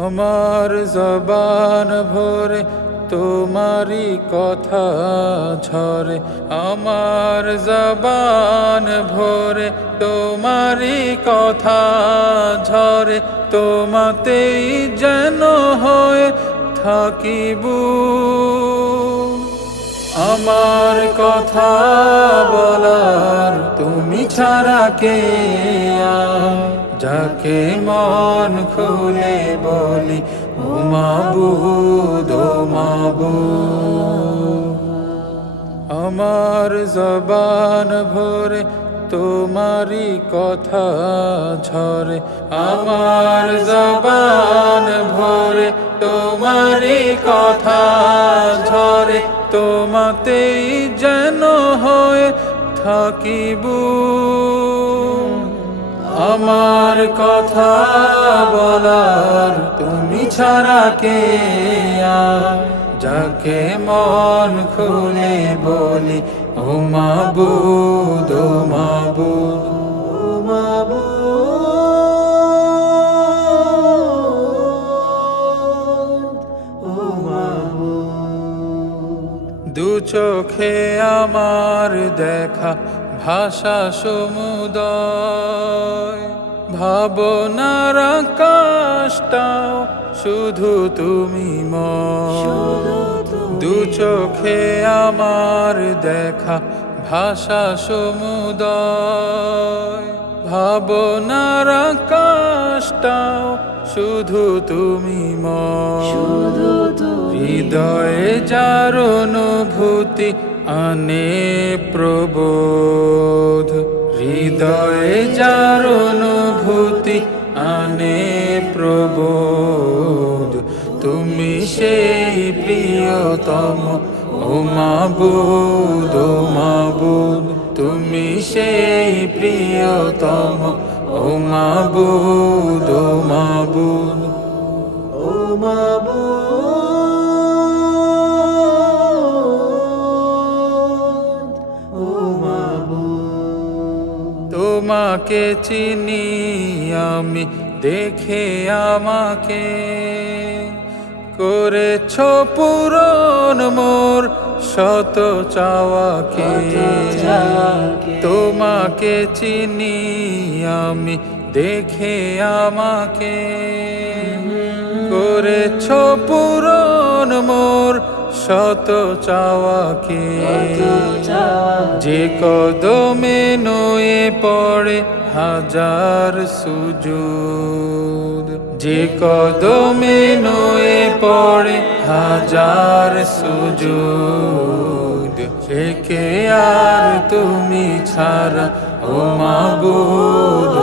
আমার জবান ভরে তোমারই কথা ঝরে, আমার জবান ভরে, তোমারই কথা ঝরে, তোমাতেই যেন হয়ে থাকিব আমার কথা বলার তুমি ছাড়া কে? যাকে মন খুলে বলি, ও মাবুদ আমার জবান ভরে তোমারই কথা ঝরে, আমার জবান ভরে তোমারই কথা ঝরে। তোমাতেই যেন হয়ে থাকিব। আমার কথা বলার তুমি ছাড়া কে যাকে মন খুলে বলি ও মাবুদ। দু চোখে আমার দেখা ভাষা সমুদয়। ভাবনার আকাশটাও শুধু তুমি দু চোখে আমার দেখা ভাষা সমুদয়। ভাবনার আকাশটাও শুধু তুমি হৃদয়ে যার অনুভূতি আনে প্রবোধ হৃদয়ে যার অনুভূতি আনে প্রবোধ। তুমি সেই প্রিয়তম, ও মাবুদ তুমি সেই প্রিয়তম, ও মাবুদ, ও ও তোমাকে চিনি, আমি দেখে আমাকে করেছ পূরণ মোর শত চাওয়াকে। তোমাকে চিনি, আমি দেখে আমাকে করেছ মোর শত চাওয়াকে যে কদমে নয়ে পড়ে হাজার সুজুদ। যে কদমে নয়ে পড়ে হাজার সুজুদ। একে আর তুমি ছাড়া ও মাবুদ